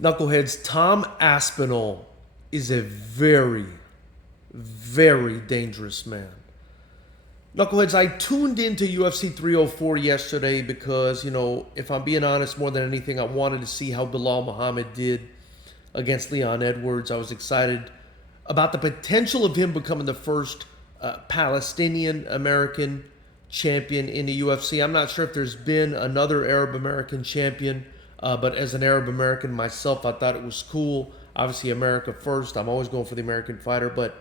Knuckleheads, Tom Aspinall is a very, very dangerous man. Knuckleheads, I tuned into UFC 304 yesterday because, if I'm being honest, more than anything, I wanted to see how Bilal Muhammad did against Leon Edwards. I was excited about the potential of him becoming the first Palestinian American champion in the UFC. I'm not sure if there's been another Arab American champion, but as an Arab American myself, I thought it was cool. Obviously, America first. I'm always going for the American fighter, but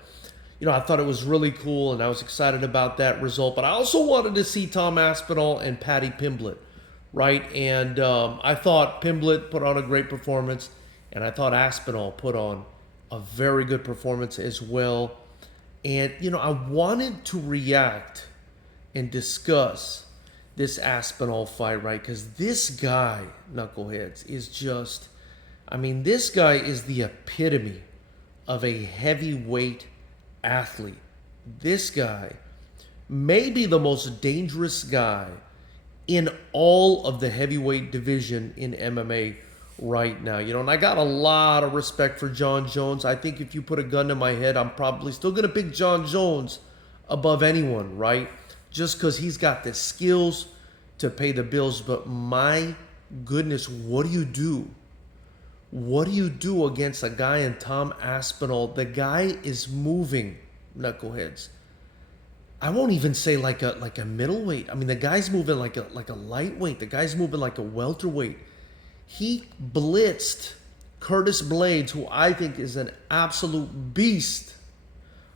I thought it was really cool, and I was excited about that result. But I also wanted to see Tom Aspinall and Paddy Pimblett, right? And I thought Pimblett put on a great performance, and I thought Aspinall put on a very good performance as well. And I wanted to react and discuss this Aspinall fight, right? Because this guy, Knuckleheads, is just, this guy is the epitome of a heavyweight athlete. This guy may be the most dangerous guy in all of the heavyweight division in MMA right now. And I got a lot of respect for John Jones. I think if you put a gun to my head, I'm probably still going to pick John Jones above anyone, right? Just because he's got the skills to pay the bills. But my goodness, what do you do? What do you do against a guy in Tom Aspinall? The guy is moving, Knuckleheads. I won't even say like a middleweight. The guy's moving like a lightweight. The guy's moving like a welterweight. He blitzed Curtis Blaydes, who I think is an absolute beast.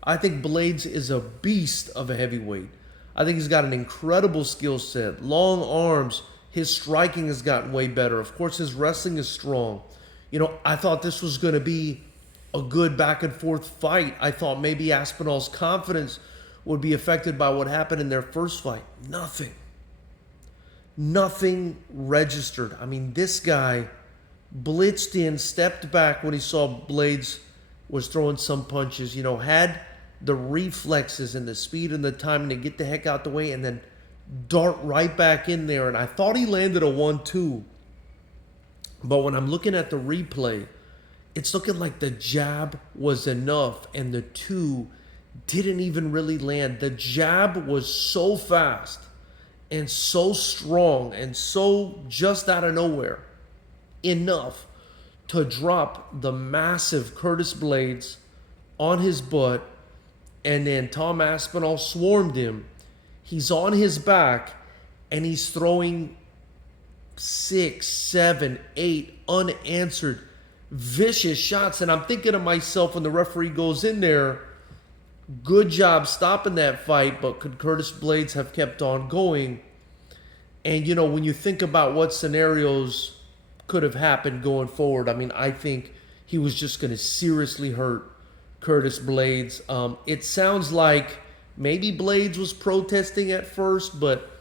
I think Blaydes is a beast of a heavyweight. I think he's got an incredible skill set, long arms. His striking has gotten way better. Of course, his wrestling is strong. I thought this was going to be a good back and forth fight. I thought maybe Aspinall's confidence would be affected by what happened in their first fight. Nothing registered. This guy blitzed in, stepped back when he saw Blaydes was throwing some punches, had the reflexes and the speed and the timing to get the heck out the way and then dart right back in there. And I thought he landed a 1-2. But when I'm looking at the replay, it's looking like the jab was enough and the two didn't even really land. The jab was so fast and so strong and so just out of nowhere enough to drop the massive Curtis Blaydes on his butt, and then Tom Aspinall swarmed him. He's on his back and he's throwing 6, 7, 8 unanswered vicious shots. And I'm thinking to myself when the referee goes in there, good job stopping that fight, but could Curtis Blaydes have kept on going? And when you think about what scenarios could have happened going forward, I think he was just going to seriously hurt Curtis Blaydes. It sounds like maybe Blaydes was protesting at first, but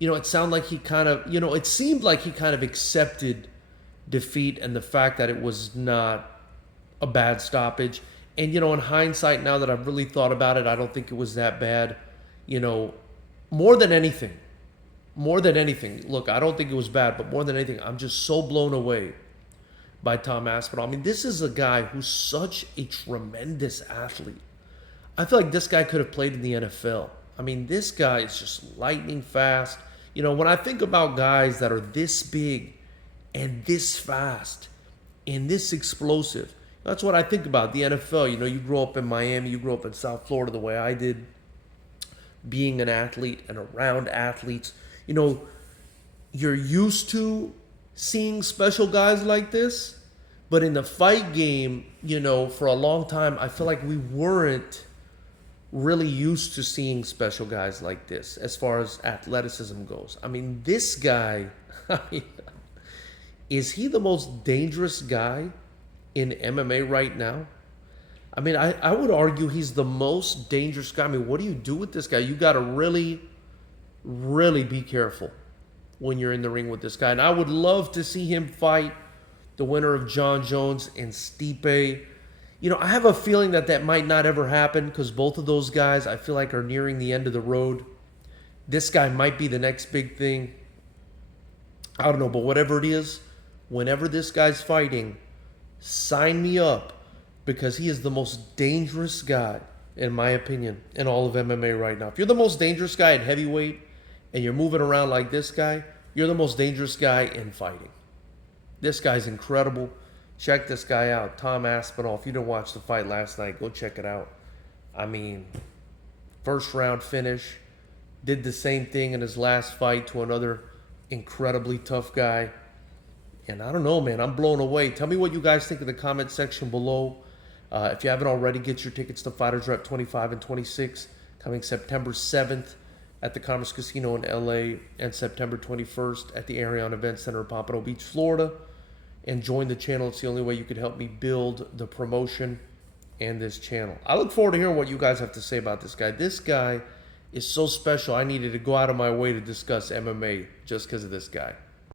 it sounded like he kind of, it seemed like he kind of accepted defeat and the fact that it was not a bad stoppage. And, in hindsight, now that I've really thought about it, I don't think it was that bad. More than anything, look, I don't think it was bad, but more than anything, I'm just so blown away by Tom Aspinall. This is a guy who's such a tremendous athlete. I feel like this guy could have played in the NFL. This guy is just lightning fast. When I think about guys that are this big and this fast and this explosive, that's what I think about the NFL. You grew up in Miami, you grew up in South Florida the way I did, being an athlete and around athletes. You're used to seeing special guys like this, but in the fight game, for a long time, I feel like we weren't really used to seeing special guys like this as far as athleticism goes. This guy, is he the most dangerous guy in MMA right now? I would argue he's the most dangerous guy. What do you do with this guy? You got to really, really be careful when you're in the ring with this guy. And I would love to see him fight the winner of John Jones and Stipe. I have a feeling that might not ever happen because both of those guys, I feel like, are nearing the end of the road. This guy might be the next big thing. I don't know, but whatever it is, whenever this guy's fighting, Sign me up, because he is the most dangerous guy, in my opinion, in all of MMA right now. If you're the most dangerous guy at heavyweight and you're moving around like this guy, you're the most dangerous guy in fighting. This guy's incredible. Check this guy out, Tom Aspinall. If you didn't watch the fight last night, go check it out. I mean, first round finish. Did the same thing in his last fight to another incredibly tough guy. And I don't know, man. I'm blown away. Tell me what you guys think in the comment section below. If you haven't already, get your tickets to FightersRep 25 and 26 coming September 7th at the Commerce Casino in LA and September 21st at the Arion Event Center in Pompano Beach, Florida. And join the channel. It's the only way you could help me build the promotion and this channel. I look forward to hearing what you guys have to say about this guy. This guy is so special. I needed to go out of my way to discuss MMA just because of this guy.